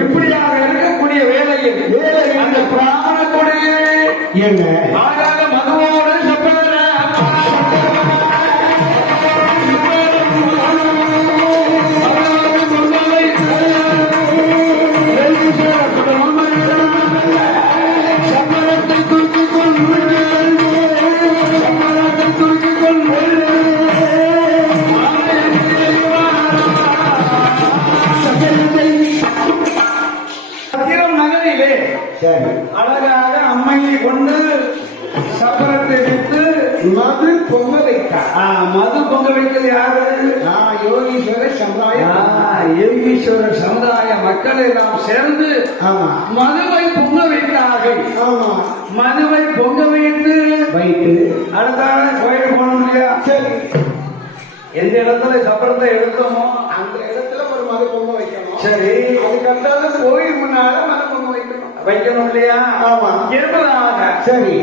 இப்படியாக இருக்கக்கூடிய வேலையில் வேலையில் அந்த பிராமண கொடியை ஏங்க மது பொங்க வைத்தார் ஆ, மது பொங்க வைக்கிறது யாரு? நான் யோகீஸ்வர சமுதாயம் ஆ, யோகீஸ்வரர் சமுதாய மக்கள் எல்லாம் சேர்ந்து மதுவை பொங்க வைத்தார்கள் மதுவை பொங்க வைத்து வைத்து. அடுத்தால கோயில் போனோம் இல்லையா? சரி. எந்த இடத்துல சப்பரத்தை எடுத்தோமோ அந்த இடத்துல ஒரு மது பொங்க வைக்கணும். சரி. அதுக்கடுத்தால கோயில் முன்னால மது பொங்க வைக்கணும். வைக்கணும் இல்லையா? ஆமா. என்பதாக சரி.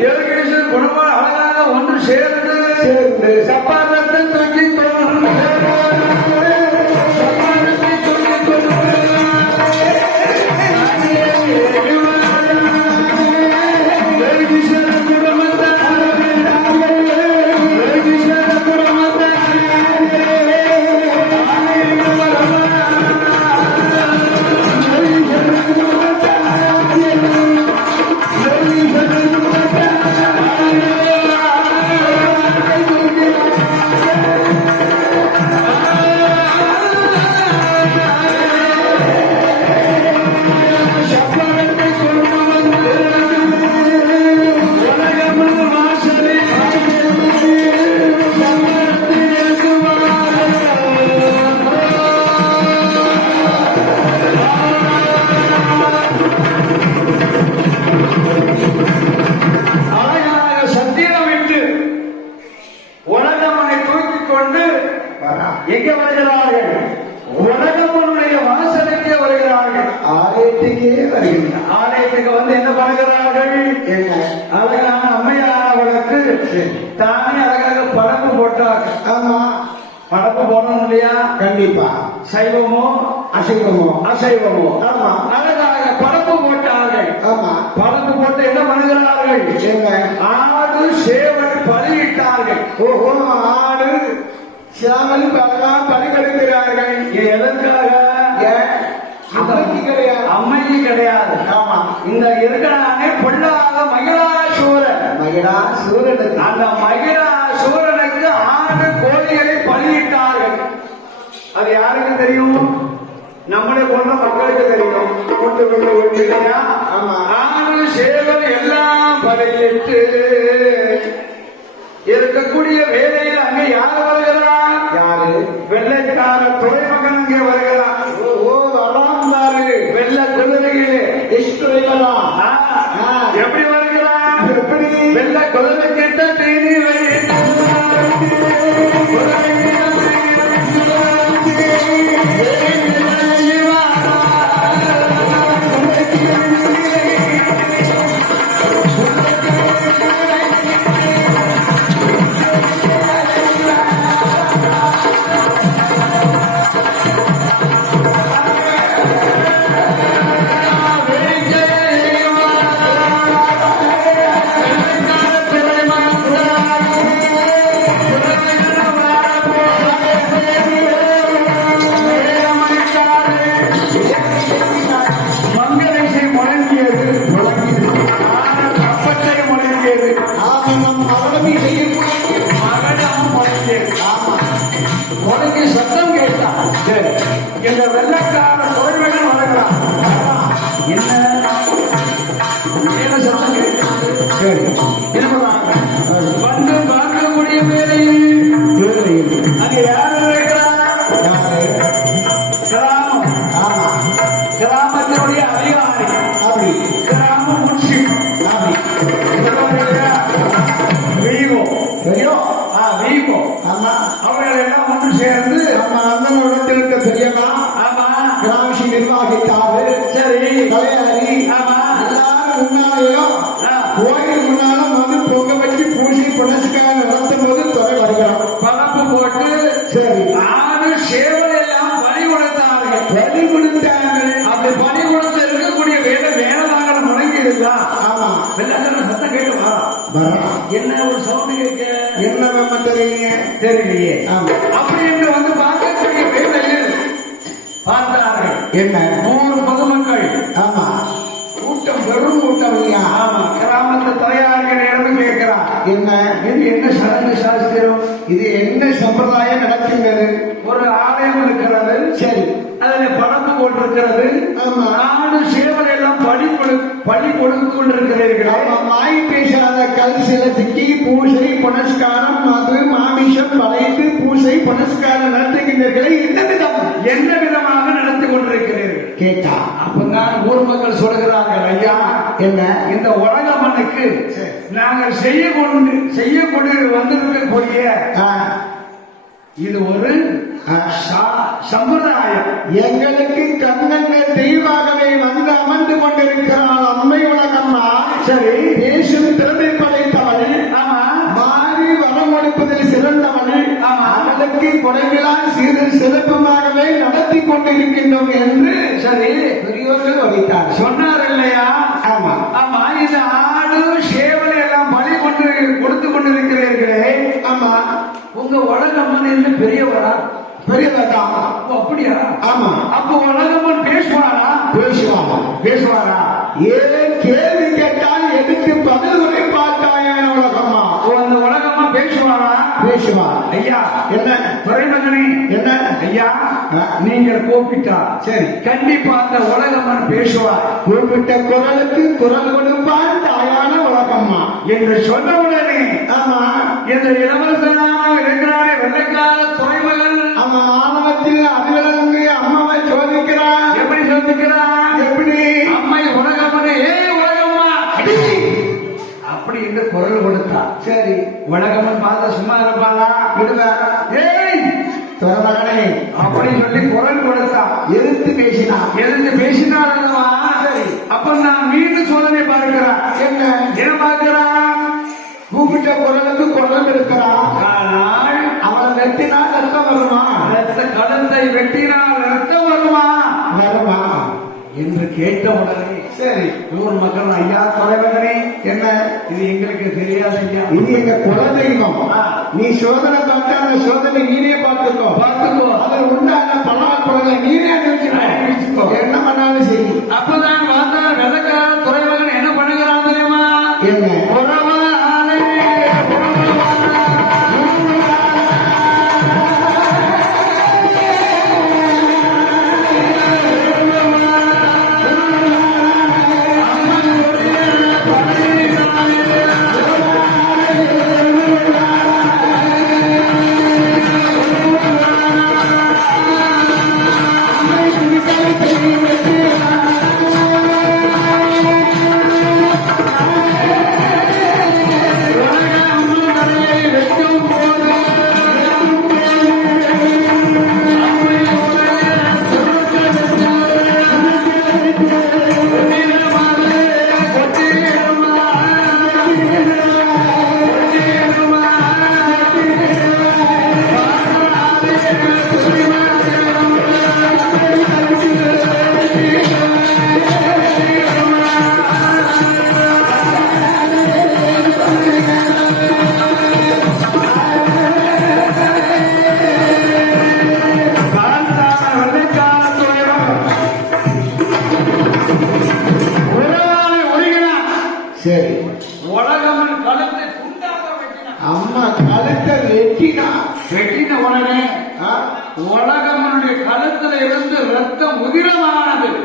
குடும்பம் அழகாக ஒன்று சேர்ந்து சேர்ந்து சப்பாத்தின் எங்க வருகிறார்கள்? உலகமனுடைய வாசலுக்கே வருகிறார்கள். ஆலயத்துக்கே வருகின்றார் ஆலயத்துக்கு வந்து என்ன பண்ணுகிறார்கள் அழகான அம்மையானவளுக்கு தானே அழகாக படப்பு போட்டார்கள். ஆமா. படப்பு போடணும் இல்லையா? கண்டிப்பா. சைவமோ? அசைவமோ? அசைவமோ. ஆமா. அழகாக படப்பு போட்டார்கள். ஆமா. படப்பு போட்டு என்ன பண்ணுகிறார்கள்? ஆடு சேவல் பலியிட்டார்கள். ஓஹோ ஆடு. சியாமல் பலகா பலிகெடுக்கிறார்கள் எதற்காக? அம்மைக்கு கிடையாது. அம்மைக்கு கிடையாது. ஆமா. இந்த இருக்கிறானே பொல்லாத மகிழாசூரன் மகிழா சூரனுக்கு. அந்த மகிழாசூரனுக்கு ஆறு கோழிகளை பலியிட்டார்கள். அது யாருக்கு தெரியும்? நம்மளை போன்ற மக்களுக்கு தெரியும். கொண்டு கொண்டு கொண்டு. ஆறு சேவல் எல்லாம் பலியிட்டு இருக்கக்கூடிய வேலையில் அங்கே யார் வருகிறார்? யாரு? வெள்ளைக்கார துறைமகன் அங்கே வருகிறான். வந்து பார்க்கக்கூடிய வேலையில் அங்கே யார் கிராமம் கிராமத்தினுடைய அதிகாரி கிராம அப்படி வீகோ ஐயோ ஆ வீகோ ஆமா. அவர்கள் எல்லாம் ஒன்று சேர்ந்து நம்ம அண்ணனோட இருக்க பெரியமா ஆமா கிராமசி நிர்வாகித்தாரு சரி. தலையாரி ஆமா. முன்னாலேயும். கோயில் முன்னாலும் வந்து பொங்க வச்சு பூசி புனஸ்காரம் நடத்தும் போது துறை வருகிறோம் பரப்பு போட்டு சரி. ஆடு சேவல் எல்லாம் பலி கொடுத்தார்கள். அப்படி பணிபுரத்து இருக்கக்கூடிய வேலை வேலைவாங்கல முடங்கி இருந்தா? ஆமா. வெள்ளாங்கல சத்தம் கேட்டு வா. வரலாம் என்ன ஒரு சவுண்ட் கேட்க? என்ன தெரியலையே? தெரியலையே. அப்படி என்று வந்து பார்க்கக்கூடிய பார்த்தார்கள். என்ன? நூறு பொதுமக்கள். ஆமா. கூட்டம் வெறும் கூட்டம் இல்லையா? கிராமத்து தலையார்கள் இடமும் கேட்கிறான் என்ன? இது என்ன சடங்கு சாஸ்திரம்? இது என்ன சம்பிரதாயம் நடக்கின்றது? ஒரு ஆலயம் இருக்கிறது. சரி. அதுல பணத்து போட்டிருக்கிறது. ஆடு சேவல் எல்லாம் படி கொடு படி கொடுத்து கொண்டிருக்கிறீர்கள். மாய் பேசாத கல் சிலத்துக்கு பூசை புனஸ்காரம் மது மாமிஷம் படைத்து பூசை புனஸ்காரம் நடத்துகின்றீர்களே இந்த விதம். என்ன விதமாக நடத்தி கொண்டிருக்கிறீர்கள்? கேட்டா. அப்பதான் ஊர் மக்கள் சொல்கிறார்கள். என்ன? இந்த உலக மண்ணுக்கு. நாங்கள் செய்ய கொண்டு செய்ய கொண்டு வந்திருக்கக்கூடிய இது ஒரு சம்பிரதாயம். எங்களுக்கு கண்ணங்க தெய்வாகவே வந்து அமர்ந்து கொண்டிருக்கிறாள் அம்மை உலகம்மா. சரி. பேசும் திறமை படைத்தவள். ஆமா. மாறி வரம் கொடுப்பதில் சிறந்தவள். அவளுக்கு குறைவிலா சிறு சிறப்புமாகவே நடத்தி கொண்டிருக்கின்றோம் என்று சரி. பெரியோர்கள் வகித்தார் சொன்னார் இல்லையா? இந்த ஆடு சேவல் எல்லாம் பலி கொண்டு கொடுத்து கொண்டிருக்கிறீர்களே. ஆமா. உங்க உலகம்மன் என்ன பெரியவரா? அப்போ அப்படியா? ஆமா. அப்போ உலகம்மன் பேசுவாரா? பேசுவாங்க பேசுவாரா? ஏன் கேள்வி கேட்டால் எடுத்து பதில் உரை பார்த்தாயான உலகம்மா? அந்த உலகம்மன் பேசுவாரா? பேசுவா. ஐயா. என்ன? துறைமகனே என்ன? ஐயா. நீங்கள் கூப்பிட்டா சரி கண்டிப்பா அந்த உலகம்மன் பேசுவார். குறிப்பிட்ட குரலுக்கு குரல் கொடுப்பான் தாயான உலகம்மா. என்று சொன்ன உடனே ஆமா இந்த இளவரசனாக இருக்கிறாரே வெள்ளைக்கார துறைமகன் ஆமா ஆணவத்தில் அதுவிலங்கு அம்மாவை சோதிக்கிறான். எப்படி சொல்லுகிறான் எப்படி? அம்மை உலகம்மனே ஏ உலகம்மா அடி! அப்படி என்று குரல் கொடுத்தார். சரி உலகம்மன் பார்த்து சும்மா இருப்பாளா? விடுவேன் ஏய் துறமகனே அப்படி சொல்லி குரல் கொடுத்தார் எதிர்த்து பேசினான் எதிர்த்து அல்லவா? சரி. அப்ப நான் மீண்டும் சோதனை பார்க்கிறான் என்ன? என்ன பார்க்கிறான் கூப்பிட்ட குரலுக்கு குரல் இருக்கிறான் ஆனால் அவன் வெட்டினா ரத்தம் வருமா? ரத்த கடத்தை வெட்டினால் ரத்தம் வருமா? வருமா? என்று கேட்ட உடனே சரி. ஊர் மக்கள் ஐயா தலைவர்களே என்ன? இது எங்களுக்கு தெரியாது ஐயா இது எங்க குலதெய்வம். நீ சோதனை பார்த்தா அந்த சோதனை நீனே பார்த்துக்கோ. பார்த்துக்கோ. அதில் உண்டான பணாக்குறதை நீனே. அறிவிச்சுக்கோ என்ன பண்ணாலும் சரி. அப்பதான்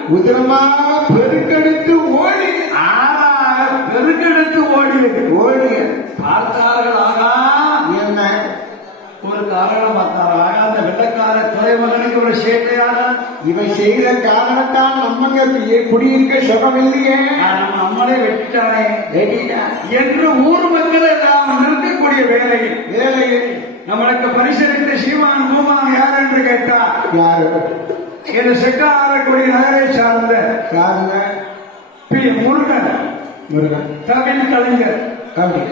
உதிரமாக பெருக்கெடுத்து ஓடி. ஆறாக பெருக்கெடுத்து ஓடியது ஓடிய பார்த்தார்கள் ஆகா என்ன? ஒரு காரணம் பார்த்தார்? ஆகா அந்த வெள்ளக்கார துறைமகனுக்கு ஒரு சேட்டையான இவன் செய்த காரணத்தால் நம்மங்க குடியிருக்க சுகம் இல்லையே நம்ம அம்மனை வெட்டிட்டானே என்று ஊர் மக்கள் எல்லாம் நிற்கக்கூடிய வேலையில் வேலையில் நம்மளுக்கு பரிசளித்த சீமான் பூமான் யார் என்று கேட்டார் யாரு? இந்த செக்காரக்குடி நகரை சார்ந்த யாருங்க பி. முருகன். முருகன். தமிழ் கலைஞர் அப்படி